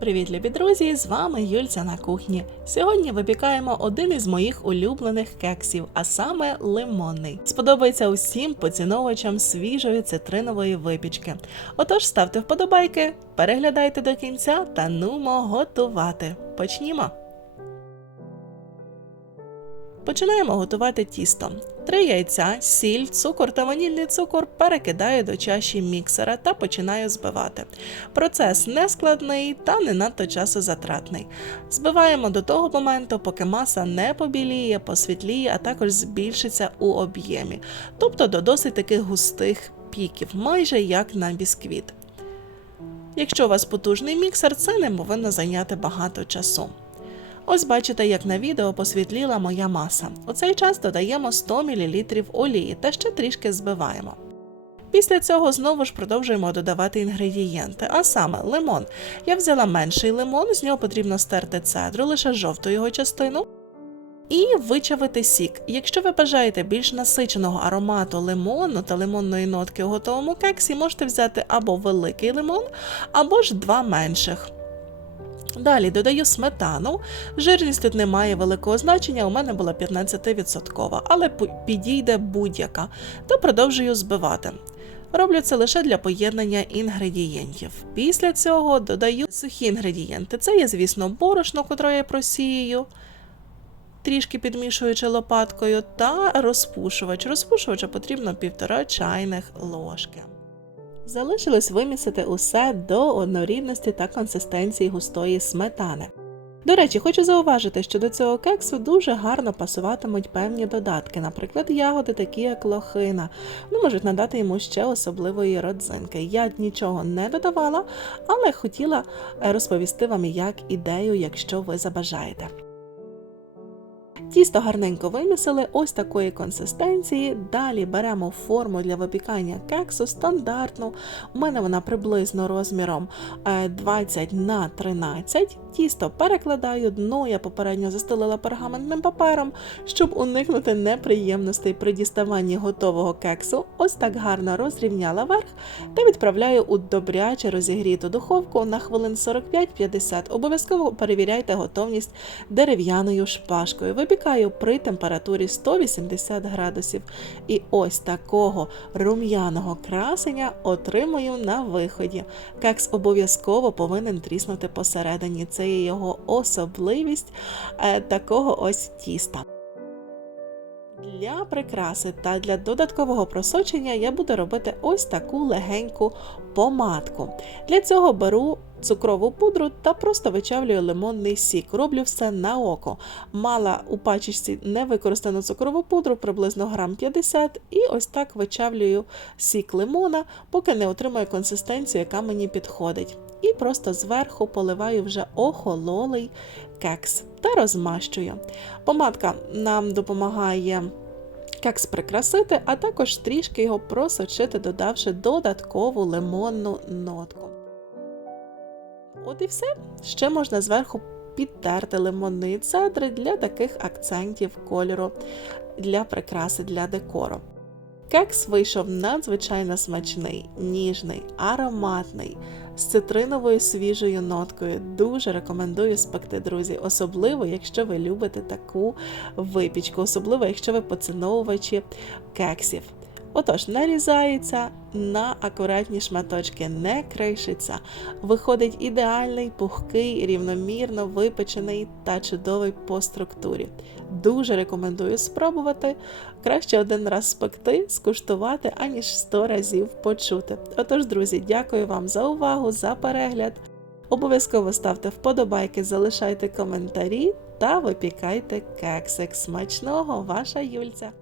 Привіт, любі друзі! З вами Юльця на кухні. Сьогодні випікаємо один із моїх улюблених кексів, а саме лимонний. Сподобається усім поціновувачам свіжої цитринової випічки. Отож, ставте вподобайки, переглядайте до кінця та нумо готувати. Почнімо! Починаємо готувати тісто. Три яйця, сіль, цукор та ванільний цукор перекидаю до чаші міксера та починаю збивати. Процес не складний та не надто часозатратний. Збиваємо до того моменту, поки маса не побіліє, посвітліє, а також збільшиться у об'ємі, тобто до досить таких густих піків, майже як на бісквіт. Якщо у вас потужний міксер, це не повинно зайняти багато часу. Ось бачите, як на відео посвітліла моя маса. У цей час додаємо 100 мл олії та ще трішки збиваємо. Після цього знову ж продовжуємо додавати інгредієнти, а саме лимон. Я взяла менший лимон, з нього потрібно стерти цедру, лише жовту його частину. І вичавити сік. Якщо ви бажаєте більш насиченого аромату лимону та лимонної нотки у готовому кексі, можете взяти або великий лимон, або ж два менших. Далі додаю сметану. Жирність тут не має великого значення, у мене була 15%, але підійде будь-яка, та продовжую збивати. Роблю це лише для поєднання інгредієнтів. Після цього додаю сухі інгредієнти. Це є, звісно, борошно, котре я просію, трішки підмішуючи лопаткою, та розпушувач. Розпушувача потрібно 1,5 чайних ложки. Залишилось вимісити усе до однорідності та консистенції густої сметани. До речі, хочу зауважити, що до цього кексу дуже гарно пасуватимуть певні додатки, наприклад, ягоди, такі як лохина. Ну, можуть надати йому ще особливої родзинки. Я нічого не додавала, але хотіла е, розповісти вам як ідею, якщо ви забажаєте. Тісто гарненько вимісили, ось такої консистенції. Далі беремо форму для випікання кексу стандартну. У мене вона приблизно розміром е, 20 на 13. Тісто перекладаю, дно я попередньо застелила пергаментним папером, щоб уникнути неприємностей при діставанні готового кексу. Ось так гарно розрівняла верх та відправляю у добряче розігріту духовку на хвилин 45-50. Обов'язково перевіряйте готовність дерев'яною шпажкою. Випікаю при температурі 180 градусів. І ось такого рум'яного красення отримую на виході. Кекс обов'язково повинен тріснути посередині. Це є його особливість е, такого ось тіста. Для прикраси та для додаткового просочення я буду робити ось таку легеньку помадку. Для цього беру цукрову пудру та просто вичавлюю лимонний сік. Роблю все на око. Мала у пачечці невикористану цукрову пудру, приблизно грам 50, і ось так вичавлюю сік лимона, поки не отримаю консистенцію, яка мені підходить. І просто зверху поливаю вже охололий кекс та розмащую. Помадка нам допомагає кекс прикрасити, а також трішки його просочити, додавши додаткову лимонну нотку. От і все. Ще можна зверху підтерти лимонної цедри для таких акцентів кольору для прикраси для декору. Кекс вийшов надзвичайно смачний, ніжний, ароматний, з цитриновою свіжою ноткою. Дуже рекомендую спекти, друзі, особливо, якщо ви любите таку випічку, особливо, якщо ви поціновувачі кексів. Отож, нарізається на акуратні шматочки, не кришиться. Виходить ідеальний, пухкий, рівномірно випечений та чудовий по структурі. Дуже рекомендую спробувати. Краще один раз спекти, скуштувати, аніж сто разів почути. Отож, друзі, дякую вам за увагу, за перегляд. Обов'язково ставте вподобайки, залишайте коментарі та випікайте кексик. Смачного, ваша Юльця!